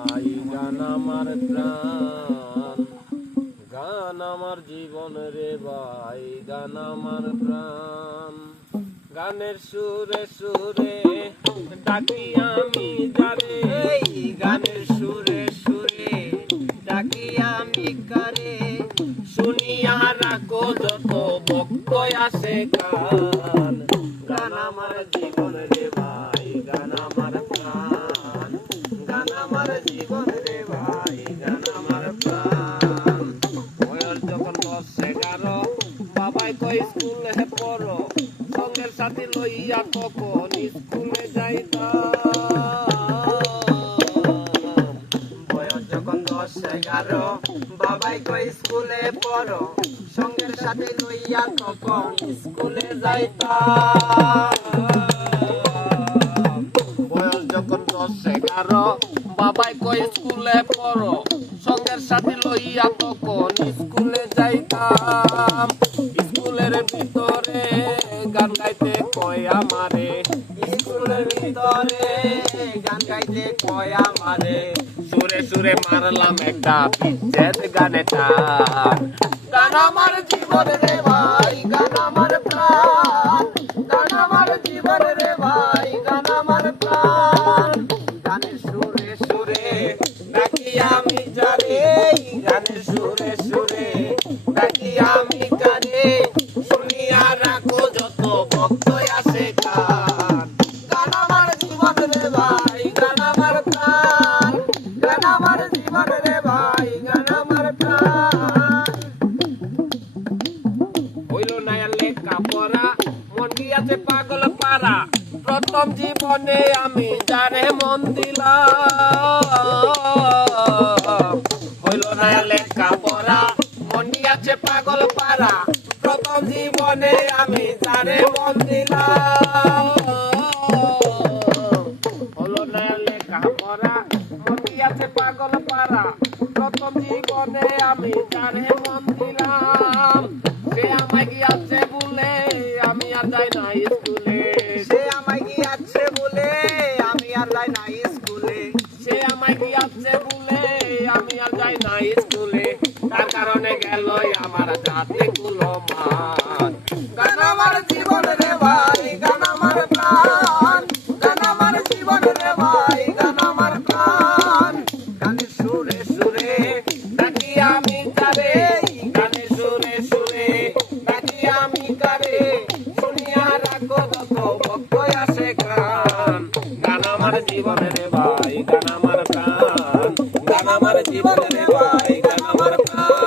ভাই গান আমার প্রাণ, গান আমার জীবন রে ভাই, গান আমার প্রাণ। গানের সুরে সুরে ডাকি আমি যারে, গানের সুরে সুরে ডাকি আমি কারে, শুনিয়া রাখো যত ভক্ত আসে গান। গান আমার জীবন রে ভাই, গান আমার প্রাণ, গান আমার জীবন রে ভাই, গান আমার প্রাণ। বয়স যখন 10-11 বাবাই কই স্কুলে পড়ো, সঙ্গের সাথে লইয়া তখন স্কুলে যাইতাম। বয়স যখন 10-11 বাবাই কই স্কুলে পড়ো, সঙ্গের সাথে লইয়া তখন স্কুলে যাইতাম। বয়স যখন 10-11 বাবাই কই স্কুলে পড়ো, সঙ্গের সাথে লইয়া তখন স্কুলে যাইতাম। স্কুলের ভিতরে গান গাইতে কয় আমারে, স্কুলের ভিতরে গান গাইতে কয় আমারে, সুরে সুরে মারলাম একটা বিচ্ছেদ গানে টান। গান আমার জীবন রে ভাই, গান আমার প্রাণ, গান আমার জীবন রে ভাই, গান আমার প্রাণ। গানের সুরে সুরে ডাকি আমি যারে, গানের সুরে সুরে ডাকি আমি কারে, শুনিয়া রাখো যত ভক্ত আসে গান। গান আমার জীবন রে ভাই, গান আমার প্রাণ, গান আমার জীবন রে ভাই, গান আমার প্রাণ। হইল না লেখা পড়া, মন দিয়াছে পাগল পারা, প্রথম জীবনে আমি যারে মন দিলাম। হইল না লেখা পড়া, মন দিয়াছে পাগল পারা, প্রথম জীবনে আমি যারে মন দিলাম। হলো না লেখা পড়া, মন দিয়াছে পাগল পারা, প্রথম জীবনে আমি যারে মন দিলাম। সে আমায় গিয়াছে বলে আমি আর যাই না স্কুলে, সে আমায় গিয়াছে বলে আমি আর যাই না স্কুলে, সে আমায় গিয়াছে বলে আমি আর যাই না স্কুলে, তার কারণে গেল আমার জাতি কুলো মান। গান আমার জীবন রে ভাই, গান আমার প্রাণ, গান আমার জীবন রে ভাই, গান আমার প্রাণ। গানের সুরে সুরে ডাকি আমি যারে, গানের সুরে সুরে ডাকি আমি কারে, শুনিয়া রাখো যত ভক্ত আসে গান। গান আমার জীবন রে ভাই, গান আমার প্রাণ, গান আমার জীবন রে ভাই, গান আমার প্রাণ।